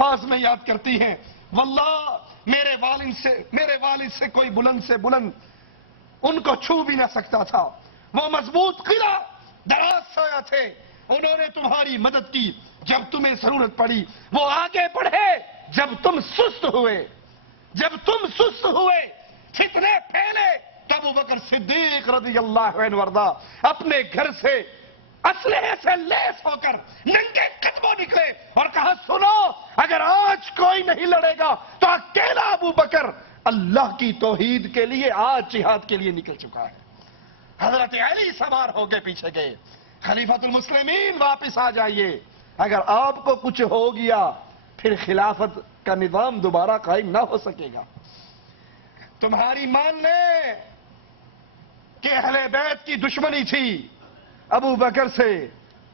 پاس میں یاد کرتی ہیں، واللہ میرے والد سے کوئی بلند سے بلند ان کو چھو بھی نہ سکتا تھا، وہ مضبوط قلعہ دراز سایہ تھے، انہوں نے تمہاری مدد کی جب تمہیں ضرورت پڑی، وہ آگے بڑھے جب تم سست ہوئے، فتنے پھیلے تو ابو بکر صدیق رضی اللہ عنہ وارضا اپنے گھر سے اسلحے سے لیس ہو کر ننگے قدموں نکلے اور کہا سنو، اگر آج کوئی نہیں لڑے گا تو اکیلا ابو بکر اللہ کی توحید کے لیے آج جہاد کے لیے نکل چکا ہے۔ حضرت علی سوار ہو کے پیچھے گئے، خلیفۃ المسلمین واپس آ جائیے، اگر آپ کو کچھ ہو گیا پھر خلافت کا نظام دوبارہ قائم نہ ہو سکے گا۔ تمہاری مان لے کہ اہل بیت کی دشمنی تھی ابو بکر سے،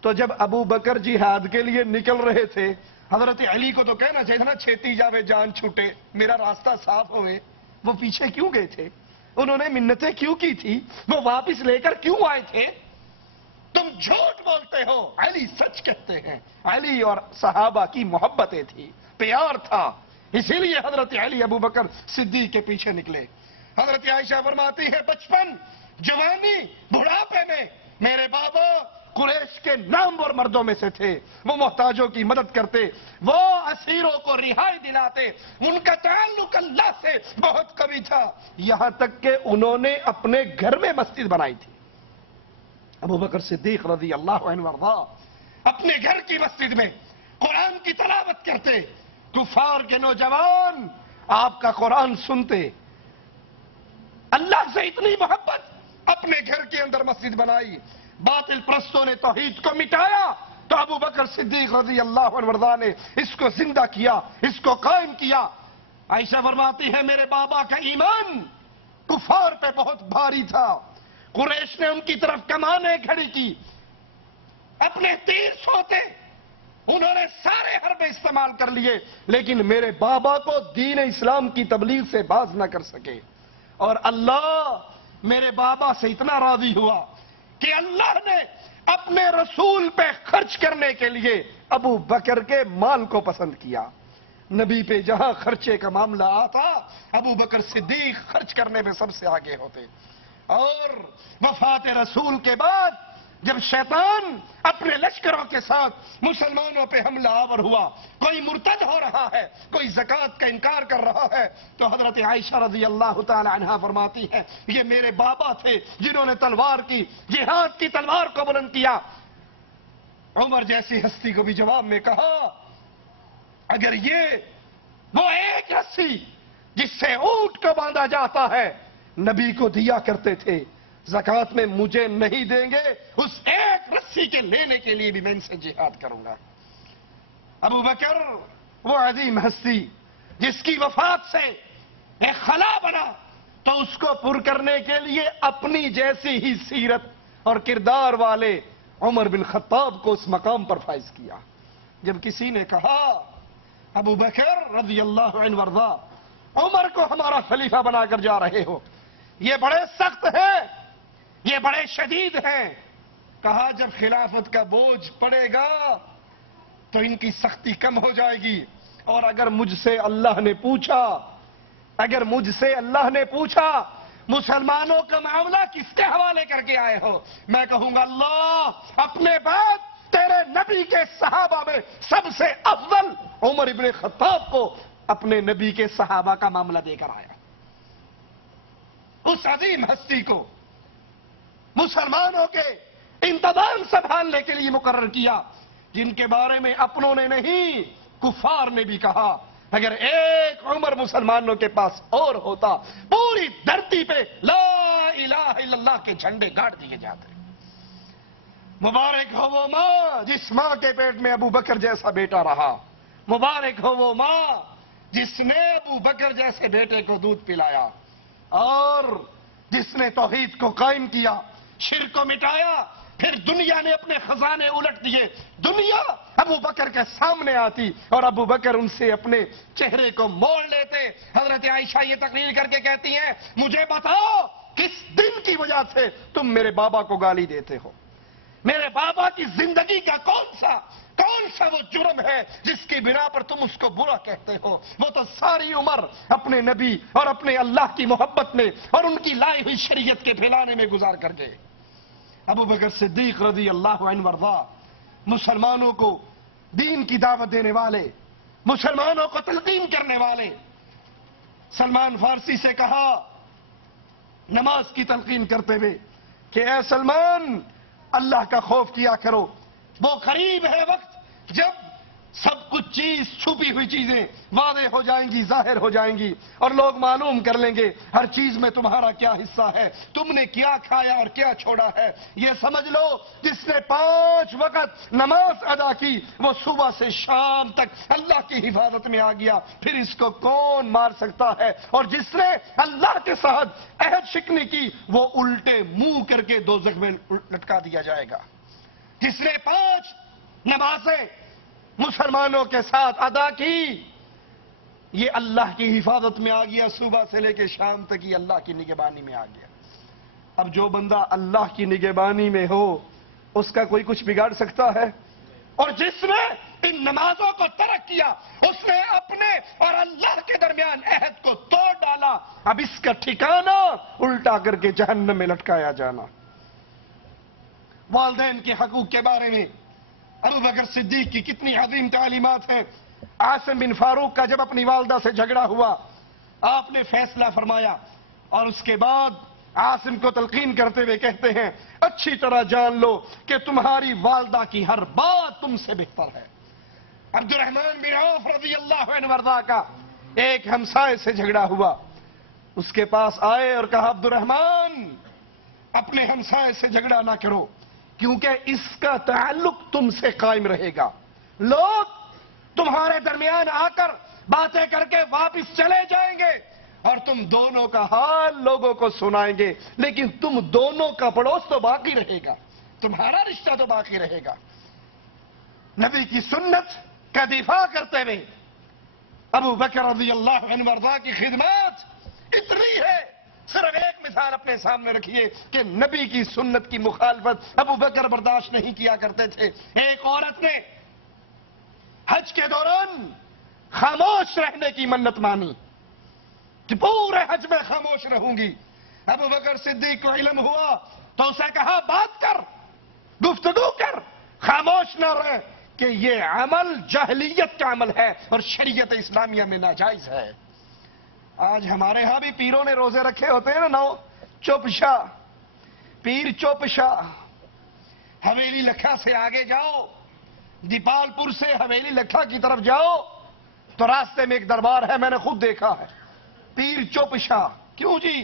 تو جب ابو بکر جہاد کے لیے نکل رہے تھے، حضرت علی کو تو کہنا چاہیے تھا نا، چھیتی جاوے جان چھوٹے، میرا راستہ صاف ہوئے۔ وہ پیچھے کیوں گئے تھے؟ انہوں نے منتیں کیوں کی تھی؟ وہ واپس لے کر کیوں آئے تھے؟ تم جھوٹ بولتے ہو، علی سچ کہتے ہیں۔ علی اور صحابہ کی محبتیں تھی، پیار تھا، اسی لیے حضرت علی ابو بکر صدیق کے پیچھے نکلے۔ حضرت عائشہ فرماتی ہے بچپن، جوانی، بڑھاپے میں میرے بابا قریش کے نامور مردوں میں سے تھے، وہ محتاجوں کی مدد کرتے، وہ اسیروں کو رہائی دلاتے، ان کا تعلق اللہ سے بہت قوی تھا، یہاں تک کہ انہوں نے اپنے گھر میں مسجد بنائی تھی۔ ابو بکر صدیق رضی اللہ عنہ وارضا اپنے گھر کی مسجد میں قرآن کی تلاوت کرتے، کفار کے نوجوان آپ کا قرآن سنتے، اللہ سے اتنی محبت، اپنے گھر کے اندر مسجد بنائی۔ باطل پرستوں نے توحید کو مٹایا تو ابو بکر صدیق رضی اللہ عنہ وارضا نے اس کو زندہ کیا، اس کو قائم کیا۔ عائشہ فرماتی ہے میرے بابا کا ایمان کفار پہ بہت بھاری تھا، قریش نے ان کی طرف کمانیں کھڑی کی، اپنے تیر سوتے، انہوں نے سارے حربے استعمال کر لیے، لیکن میرے بابا کو دین اسلام کی تبلیغ سے باز نہ کر سکے۔ اور اللہ میرے بابا سے اتنا راضی ہوا کہ اللہ نے اپنے رسول پہ خرچ کرنے کے لیے ابو بکر کے مال کو پسند کیا۔ نبی پہ جہاں خرچے کا معاملہ آتا، ابو بکر صدیق خرچ کرنے میں سب سے آگے ہوتے۔ اور وفات رسول کے بعد جب شیطان اپنے لشکروں کے ساتھ مسلمانوں پہ حملہ آور ہوا، کوئی مرتد ہو رہا ہے، کوئی زکوٰۃ کا انکار کر رہا ہے، تو حضرت عائشہ رضی اللہ تعالی عنہا فرماتی ہے یہ میرے بابا تھے جنہوں نے تلوار کی، جہاد کی تلوار کو بلند کیا۔ عمر جیسی ہستی کو بھی جواب میں کہا اگر یہ وہ ایک رسی جس سے اونٹ کو باندھا جاتا ہے نبی کو دیا کرتے تھے، زکوٰۃ میں مجھے نہیں دیں گے، اس ایک رسی کے لینے کے لیے بھی میں ان سے جہاد کروں گا۔ ابو بکر وہ عظیم ہستی جس کی وفات سے ایک خلا بنا، تو اس کو پر کرنے کے لیے اپنی جیسی ہی سیرت اور کردار والے عمر بن خطاب کو اس مقام پر فائز کیا۔ جب کسی نے کہا ابو بکر رضی اللہ عنہ وارضا عمر کو ہمارا خلیفہ بنا کر جا رہے ہو، یہ بڑے سخت ہیں، یہ بڑے شدید ہیں، کہا جب خلافت کا بوجھ پڑے گا تو ان کی سختی کم ہو جائے گی، اور اگر مجھ سے اللہ نے پوچھا مسلمانوں کا معاملہ کس کے حوالے کر کے آئے ہو، میں کہوں گا اللہ اپنے بعد تیرے نبی کے صحابہ میں سب سے افضل عمر ابن خطاب کو اپنے نبی کے صحابہ کا معاملہ دے کر آیا۔ اس عظیم ہستی کو مسلمانوں کے انتظام سنبھالنے کے لیے مقرر کیا، جن کے بارے میں اپنوں نے نہیں کفار نے بھی کہا اگر ایک عمر مسلمانوں کے پاس اور ہوتا پوری دھرتی پہ لا الہ الا اللہ کے جھنڈے گاڑ دیے جاتے۔ مبارک ہو وہ ماں جس ماں کے پیٹ میں ابو بکر جیسا بیٹا رہا، مبارک ہو وہ ماں جس نے ابو بکر جیسے بیٹے کو دودھ پلایا اور جس نے توحید کو قائم کیا، شرک کو مٹایا، پھر دنیا نے اپنے خزانے الٹ دیے، دنیا ابو بکر کے سامنے آتی اور ابو بکر ان سے اپنے چہرے کو موڑ لیتے۔ حضرت عائشہ یہ تقریر کر کے کہتی ہیں مجھے بتاؤ کس دن کی وجہ سے تم میرے بابا کو گالی دیتے ہو، میرے بابا کی زندگی کا کون سا وہ جرم ہے جس کی بنا پر تم اس کو برا کہتے ہو؟ وہ تو ساری عمر اپنے نبی اور اپنے اللہ کی محبت میں اور ان کی لائی ہوئی شریعت کے پھیلانے میں گزار کر گئے۔ ابو بکر صدیق رضی اللہ عنہ وارضا مسلمانوں کو دین کی دعوت دینے والے، مسلمانوں کو تلقین کرنے والے۔ سلمان فارسی سے کہا نماز کی تلقین کرتے ہوئے کہ اے سلمان، اللہ کا خوف کیا کرو، وہ قریب ہے وقت جب سب کچھ چیز، چھپی ہوئی چیزیں واضح ہو جائیں گی، ظاہر ہو جائیں گی، اور لوگ معلوم کر لیں گے ہر چیز میں تمہارا کیا حصہ ہے، تم نے کیا کھایا اور کیا چھوڑا ہے۔ یہ سمجھ لو جس نے 5 وقت نماز ادا کی وہ صبح سے شام تک اللہ کی حفاظت میں آ گیا، پھر اس کو کون مار سکتا ہے؟ اور جس نے اللہ کے ساتھ عہد شکنی کی وہ الٹے منہ کر کے دوزخ میں لٹکا دیا جائے گا۔ جس نے 5 نمازیں مسلمانوں کے ساتھ ادا کی یہ اللہ کی حفاظت میں آ گیا، صبح سے لے کے شام تک یہ اللہ کی نگہبانی میں آ گیا۔ اب جو بندہ اللہ کی نگہبانی میں ہو اس کا کوئی کچھ بگاڑ سکتا ہے؟ اور جس نے ان نمازوں کو ترک کیا اس نے اپنے اور اللہ کے درمیان عہد کو توڑ ڈالا۔ اب اس کا ٹھکانہ الٹا کر کے جہنم میں لٹکایا جانا۔ والدین کے حقوق کے بارے میں ابو بکر صدیق کی کتنی عظیم تعلیمات ہیں۔ عاصم بن فاروق کا جب اپنی والدہ سے جھگڑا ہوا آپ نے فیصلہ فرمایا اور اس کے بعد عاصم کو تلقین کرتے ہوئے کہتے ہیں اچھی طرح جان لو کہ تمہاری والدہ کی ہر بات تم سے بہتر ہے۔ عبد الرحمن بن عوف رضی اللہ عنہ وارضا کا ایک ہمسائے سے جھگڑا ہوا، اس کے پاس آئے اور کہا عبد الرحمن اپنے ہمسائے سے جھگڑا نہ کرو کیونکہ اس کا تعلق تم سے قائم رہے گا، لوگ تمہارے درمیان آ کر باتیں کر کے واپس چلے جائیں گے اور تم دونوں کا حال لوگوں کو سنائیں گے، لیکن تم دونوں کا پڑوس تو باقی رہے گا، تمہارا رشتہ تو باقی رہے گا۔ نبی کی سنت کا دفاع کرتے ہوئے ابو بکر رضی اللہ عنہ وارضا کی خدمات اتنی ہے، صرف ایک مثال اپنے سامنے رکھیے کہ نبی کی سنت کی مخالفت ابو بکر برداشت نہیں کیا کرتے تھے۔ ایک عورت نے حج کے دوران خاموش رہنے کی منت مانی کہ پورے حج میں خاموش رہوں گی۔ ابو بکر صدیق کو علم ہوا تو اسے کہا بات کر، گفتگو کر، خاموش نہ رہ کہ یہ عمل جاہلیت کا عمل ہے اور شریعت اسلامیہ میں ناجائز ہے۔ آج ہمارے ہاں بھی پیروں نے روزے رکھے ہوتے ہیں نا، چوپ شاہ، پیر چوپ شاہ۔ حویلی لکھا سے آگے جاؤ، دیپال پور سے حویلی لکھا کی طرف جاؤ تو راستے میں ایک دربار ہے، میں نے خود دیکھا ہے، پیر چوپ شاہ۔ کیوں جی؟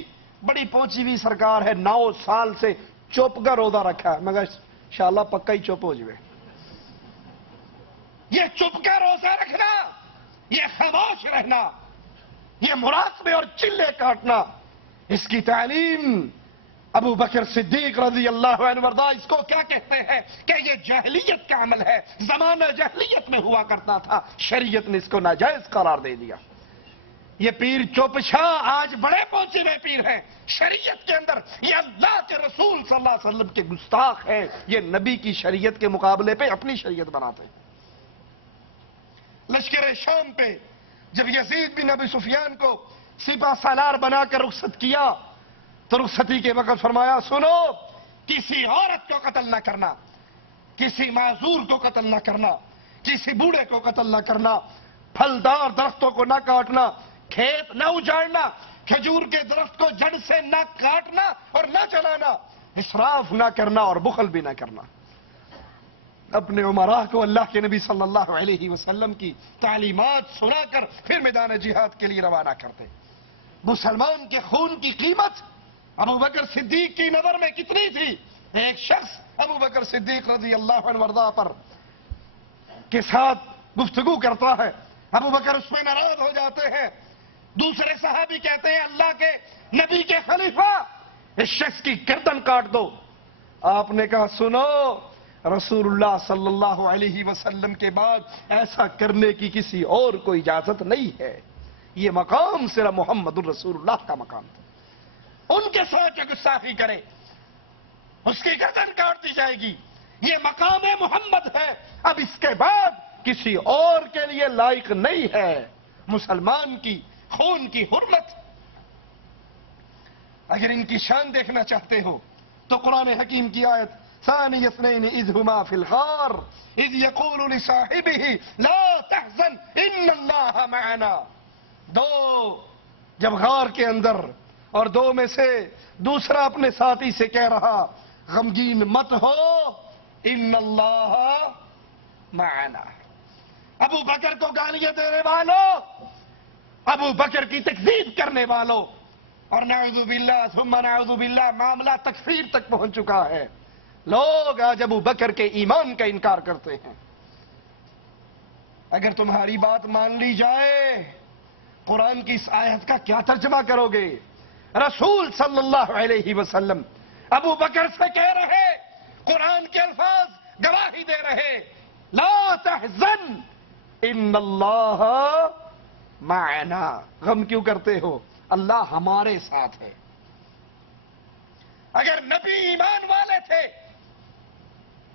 بڑی پہنچی ہوئی سرکار ہے، 9 سال سے چوپ کا روزہ رکھا ہے، مگر انشاءاللہ پکا ہی چوپ ہو جائے۔ یہ چپ کا روزہ رکھنا، یہ خاموش رہنا، یہ مراقبے اور چلے کاٹنا، اس کی تعلیم ابو بکر صدیق رضی اللہ عنہ وارضا اس کو کیا کہتے ہیں کہ یہ جاہلیت کا عمل ہے، زمانہ جاہلیت میں ہوا کرتا تھا، شریعت نے اس کو ناجائز قرار دے دیا۔ یہ پیر چوپ شاہ آج بڑے پہنچے ہوئے پیر ہیں شریعت کے اندر، یہ اللہ کے رسول صلی اللہ علیہ وسلم کے گستاخ ہیں، یہ نبی کی شریعت کے مقابلے پہ اپنی شریعت بناتے ہیں۔ لشکر شام پہ جب یزید بن ابی سفیان کو سپہ سالار بنا کر رخصت کیا تو رخصتی کے وقت فرمایا سنو، کسی عورت کو قتل نہ کرنا، کسی معذور کو قتل نہ کرنا، کسی بوڑھے کو قتل نہ کرنا، پھلدار درختوں کو نہ کاٹنا، کھیت نہ اجاڑنا، کھجور کے درخت کو جڑ سے نہ کاٹنا اور نہ جلانا، اسراف نہ کرنا اور بخل بھی نہ کرنا۔ اپنے عمراء کو اللہ کے نبی صلی اللہ علیہ وسلم کی تعلیمات سنا کر پھر میدان جہاد کے لیے روانہ کرتے۔ مسلمان کے خون کی قیمت ابو بکر صدیق کی نظر میں کتنی تھی؟ ایک شخص ابو بکر صدیق رضی اللہ عنہ وارضا پر کے ساتھ گفتگو کرتا ہے، ابو بکر اس میں ناراض ہو جاتے ہیں، دوسرے صحابی کہتے ہیں اللہ کے نبی کے خلیفہ اس شخص کی گردن کاٹ دو۔ آپ نے کہا سنو، رسول اللہ صلی اللہ علیہ وسلم کے بعد ایسا کرنے کی کسی اور کو اجازت نہیں ہے، یہ مقام صرف محمد الرسول اللہ کا مقام تھا۔ ان کے ساتھ جو گستاخی کرے اس کی گردن کاٹ دی جائے گی۔ یہ مقام محمد ہے، اب اس کے بعد کسی اور کے لیے لائق نہیں ہے مسلمان کی خون کی حرمت۔ اگر ان کی شان دیکھنا چاہتے ہو تو قرآن حکیم کی آیت ثانی اثنین اذ ہما فی الغار اذ یقول لصاحبہ لا تحزن ان اللہ معنا، جب غار کے اندر اور دو میں سے دوسرا اپنے ساتھی سے کہہ رہا غمگین مت ہو ان اللہ معنا۔ ابو بکر کو گالیاں دینے والوں، ابو بکر کی تکذیب کرنے والوں، اور نعوذ باللہ ثم نعوذ باللہ معاملہ تکفیر تک پہنچ چکا ہے۔ لوگ آج ابو بکر کے ایمان کا انکار کرتے ہیں۔ اگر تمہاری بات مان لی جائے، قرآن کی اس آیت کا کیا ترجمہ کرو گے؟ رسول صلی اللہ علیہ وسلم ابو بکر سے کہہ رہے، قرآن کے الفاظ گواہی دے رہے، لا تحزن ان اللہ معنا، غم کیوں کرتے ہو؟ اللہ ہمارے ساتھ ہے۔ اگر نبی ایمان والے تھے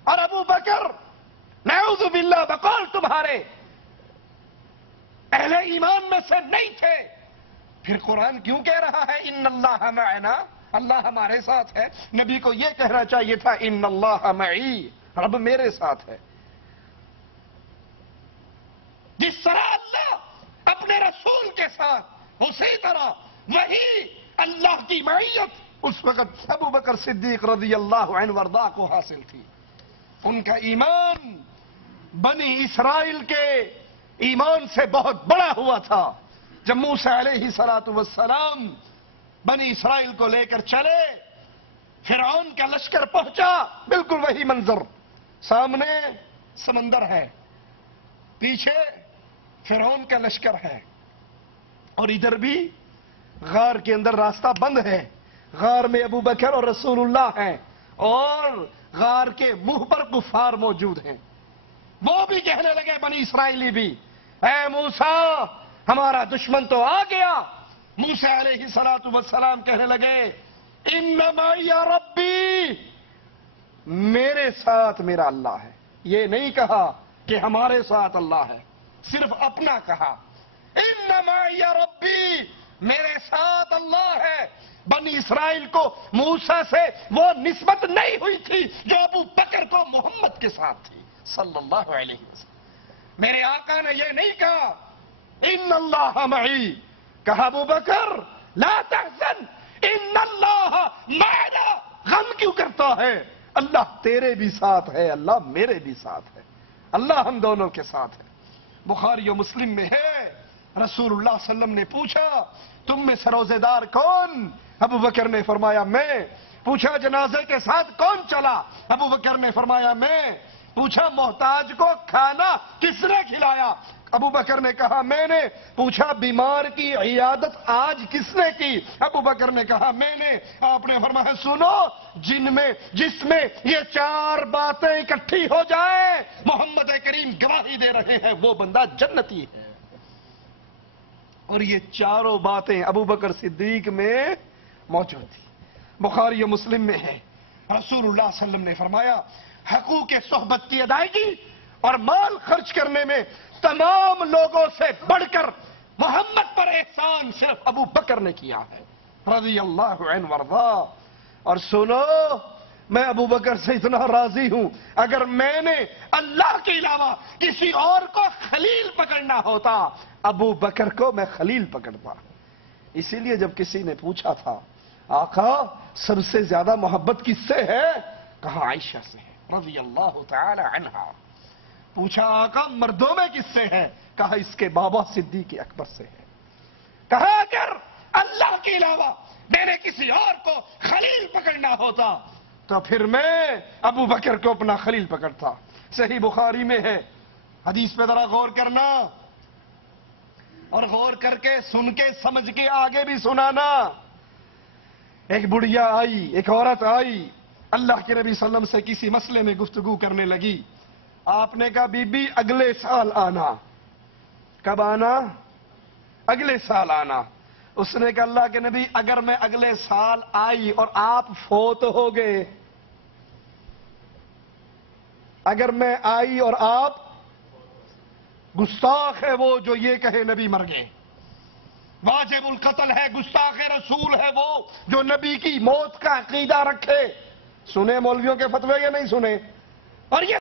اور ابو بکر نعوذ باللہ بقول تمہارے اہل ایمان میں سے نہیں تھے، پھر قرآن کیوں کہہ رہا ہے ان اللہ معنا، اللہ ہمارے ساتھ ہے؟ نبی کو یہ کہنا چاہیے تھا ان اللہ معی، رب میرے ساتھ ہے۔ جس طرح اللہ اپنے رسول کے ساتھ، اسی طرح وہی اللہ کی معیت اس وقت ابو بکر صدیق رضی اللہ عنہ وارضا کو حاصل تھی۔ ان کا ایمان بنی اسرائیل کے ایمان سے بہت بڑا ہوا تھا۔ جب موسیٰ علیہ السلام بنی اسرائیل کو لے کر چلے، فرعون کا لشکر پہنچا، بالکل وہی منظر، سامنے سمندر ہے، پیچھے فرعون کا لشکر ہے، اور ادھر بھی غار کے اندر راستہ بند ہے۔ غار میں ابو بکر اور رسول اللہ ہیں، اور غار کے منہ پر کفار موجود ہیں۔ وہ بھی کہنے لگے، بنی اسرائیلی بھی، اے موسیٰ ہمارا دشمن تو آ گیا۔ موسیٰ علیہ السلام کہنے لگے انما یا ربی، میرے ساتھ میرا اللہ ہے۔ یہ نہیں کہا کہ ہمارے ساتھ اللہ ہے، صرف اپنا کہا، انما یا ربی، میرے ساتھ اللہ ہے۔ بنی اسرائیل کو موسیٰ سے وہ نسبت نہیں ہوئی تھی جو ابو بکر کو محمد کے ساتھ تھی صلی اللہ علیہ وسلم۔ میرے آقا نے یہ نہیں کہا ان اللہ معی، کہا ابو بکر لا تحزن ان اللہ معنا، غم کیوں کرتا ہے؟ اللہ تیرے بھی ساتھ ہے، اللہ میرے بھی ساتھ ہے، اللہ ہم دونوں کے ساتھ ہے۔ بخاری و مسلم میں ہے، رسول اللہ صلی اللہ علیہ وسلم نے پوچھا تم میں سے روزے دار کون؟ ابو بکر نے فرمایا میں۔ پوچھا جنازے کے ساتھ کون چلا؟ ابو بکر نے فرمایا میں۔ پوچھا محتاج کو کھانا کس نے کھلایا؟ ابو بکر نے کہا میں نے۔ پوچھا بیمار کی عیادت آج کس نے کی؟ ابو بکر نے کہا میں نے۔ آپ نے فرمایا سنو، جس میں یہ چار باتیں اکٹھی ہو جائیں، محمد کریم گواہی دے رہے ہیں وہ بندہ جنتی ہے۔ اور یہ چاروں باتیں ابو بکر صدیق میں موجود تھی۔ بخاری و مسلم میں ہے، رسول اللہ صلی اللہ علیہ وسلم نے فرمایا حقوق صحبت کی ادائیگی اور مال خرچ کرنے میں تمام لوگوں سے بڑھ کر محمد پر احسان صرف ابو بکر نے کیا ہے رضی اللہ عنہ وارضا۔ اور سنو، میں ابو بکر سے اتنا راضی ہوں، اگر میں نے اللہ کے علاوہ کسی اور کو خلیل پکڑنا ہوتا، ابو بکر کو میں خلیل پکڑتا۔ اسی لیے جب کسی نے پوچھا تھا آقا سب سے زیادہ محبت کس سے ہے؟ کہا عائشہ سے ہے رضی اللہ تعالی عنہا۔ پوچھا آقا مردوں میں کس سے ہے؟ کہا اس کے بابا صدیق اکبر سے ہے۔ کہا اگر اللہ کے علاوہ میں نے کسی اور کو خلیل پکڑنا ہوتا تو پھر میں ابو بکر کو اپنا خلیل پکڑتا۔ صحیح بخاری میں ہے، حدیث پہ ذرا غور کرنا، اور غور کر کے سن کے سمجھ کے آگے بھی سنانا۔ ایک بڑھیا آئی، ایک عورت آئی، اللہ کے نبی صلی اللہ علیہ وسلم سے کسی مسئلے میں گفتگو کرنے لگی۔ آپ نے کہا بی بی اگلے سال آنا۔ کب آنا؟ اگلے سال آنا۔ اس نے کہا اللہ کے نبی اگر میں اگلے سال آئی اور آپ فوت ہو گئے اگر میں آئی اور آپ، گستاخ ہے وہ جو یہ کہے نبی مر گئے، واجب القتل ہے، گستاخ رسول ہے وہ جو نبی کی موت کا عقیدہ رکھے۔ سنے مولویوں کے فتوے یا نہیں سنے؟ اور یہ